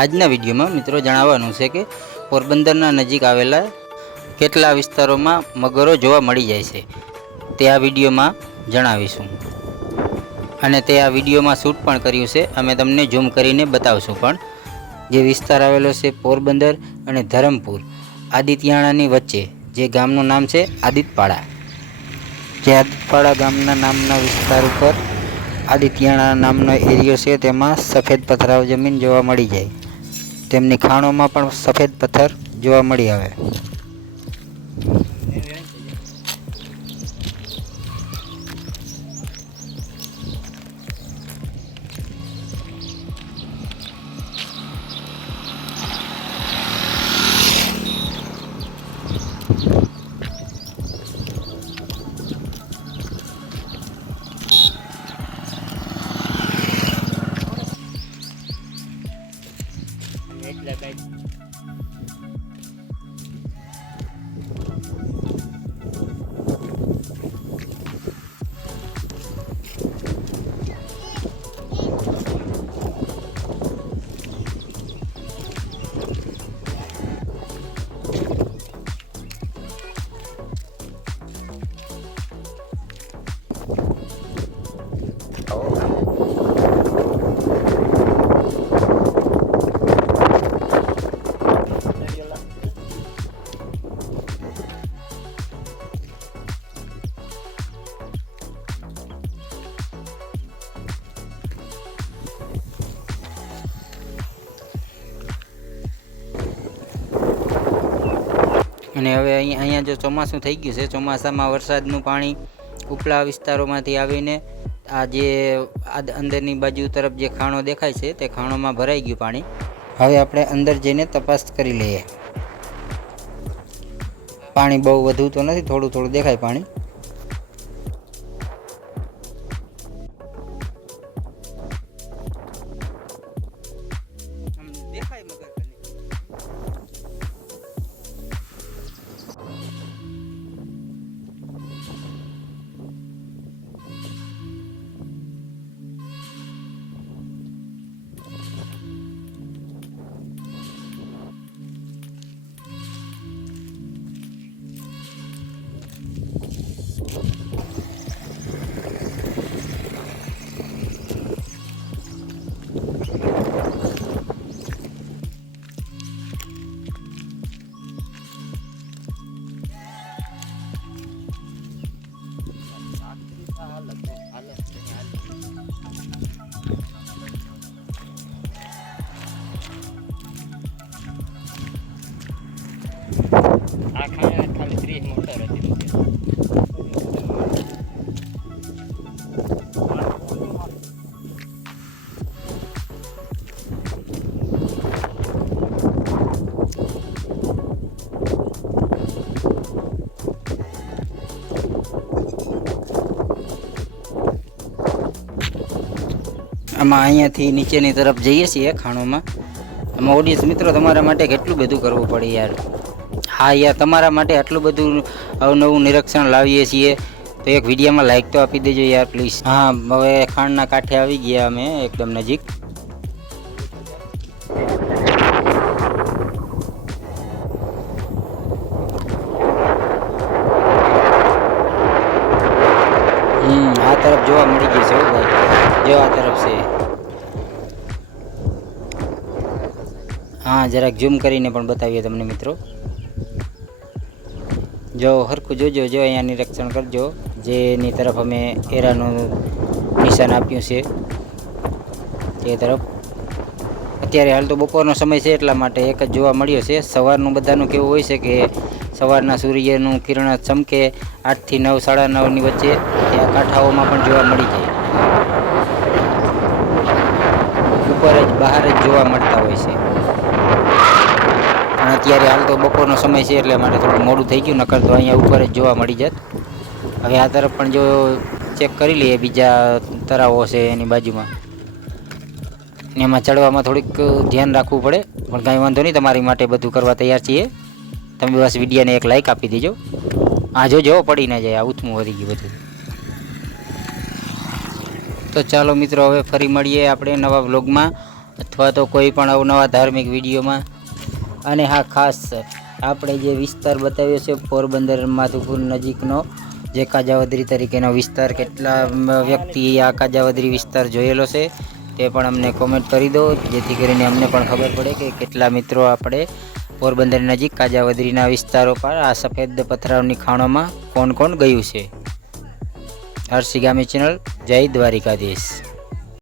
આજના વિડીયોમાં મિત્રો જણાવવાનું છે કે પોરબંદરના નજીક આવેલા કેટલા વિસ્તારોમાં મગરો જોવા મળી જાય છે તે આ વિડીયોમાં જણાવીશું અને તે આ વિડીયોમાં શૂટ પણ કર્યું છે। અમે તમને ઝૂમ કરીને બતાવશું પણ જે વિસ્તાર આવેલો છે પોરબંદર અને ધરમપુર આદિત્યાણાની વચ્ચે જે ગામનું નામ છે આદિતપાડા। જે આદિતપાડા ગામના નામના વિસ્તાર ઉપર આદિત્યાણા નામનો એરિયો છે તેમાં સફેદ પથરાવ જમીન જોવા મળી જાય। તેમની ખાણોમાં પણ સફેદ પથ્થર જોવા મળી આવે। અને હવે અહીંયા જો ચોમાસું થઈ ગયું છે, ચોમાસામાં વરસાદનું પાણી ઉપલા વિસ્તારોમાંથી આવીને આ જે અંદરની બાજુ તરફ જે ખાણો દેખાય છે તે ખાણોમાં ભરાઈ ગયું પાણી। હવે આપણે અંદર જઈને તપાસ કરી લઈએ। પાણી બહુ વધુ તો નથી, થોડું થોડું દેખાય પાણી। આ ખાલી 30 મોટર હતી। આમાં અહીંયાથી નીચેની તરફ જઈએ છીએ ખાણોમાં। આમાં ઓડિયન્સ મિત્રો તમારા માટે કેટલું બધું કરવું પડે યાર। હા યાર, તમારા માટે આટલું બધું અવનવું નિરીક્ષણ લાવીએ છીએ તો એક વિડીયોમાં લાઈક તો આપી દેજો યાર પ્લીઝ। હા, હવે ખાણના કાંઠે આવી ગયા અમે એકદમ નજીક। આ તરફ જોવા મળી ગઈ છે ભાઈ, જો આ તરફ છે। હા, જરાક ઝૂમ કરીને પણ બતાવીએ તમને મિત્રો। જો હરખું જોજો, જો અહીંયા નિરીક્ષણ કરજો જેની તરફ અમે એરાનું નિશાન આપ્યું છે તે તરફ। અત્યારે હાલ તો બપોરનો સમય છે એટલા માટે એક જ જોવા મળ્યો છે। સવારનું બધાનું કેવું હોય છે કે સવારના સૂર્યનું કિરણ ચમકે 8 થી 9, 9:30ની વચ્ચે આ કાંઠાઓમાં પણ જોવા મળી જાય। ઉપર જ બહાર જ જોવા મળતા હોય છે। પણ અત્યારે હાલ તો બપોરનો સમય છે એટલે માટે થોડું મોડું થઈ ગયું, નકર તો અહીંયા ઉપર જ જોવા મળી જાત। હવે આ તરફ પણ જો ચેક કરી લઈએ, બીજા તળાવો છે એની બાજુમાં, એમાં ચડવામાં થોડીક ધ્યાન રાખવું પડે પણ કાંઈ વાંધો નહીં, તમારી માટે બધું કરવા તૈયાર છીએ। તમે બસ વિડીયોને એક લાઈક આપી દેજો। આ જો પડી ના જાય, આ ઉથમું વધી ગયું બધું। તો ચાલો મિત્રો, હવે ફરી મળીએ આપણે નવા વ્લોગમાં। અથવા તો કોઈ પણ અવનવા ધાર્મિક વિડીયોમાં. અને હા, ખાસ આપણે જે વિસ્તાર બતાવ્યો છે પોરબંદર માધુપુર નજીકનો, જે કાજાવદરી તરીકેનો વિસ્તાર, કેટલા વ્યક્તિએ આ કાજાવદરી વિસ્તાર જોયેલો છે તે પણ અમને કોમેન્ટ કરી દો, જેથી કરીને અમને પણ ખબર પડે કે કેટલા મિત્રો આપણે પોરબંદર નજીક કાજાવદરીના વિસ્તારો પર આ સફેદ પથરાઓની ખાણોમાં કોણ કોણ ગયું છે. હર્ષિગામી ચેનલ. જય દ્વારિકાધીશ.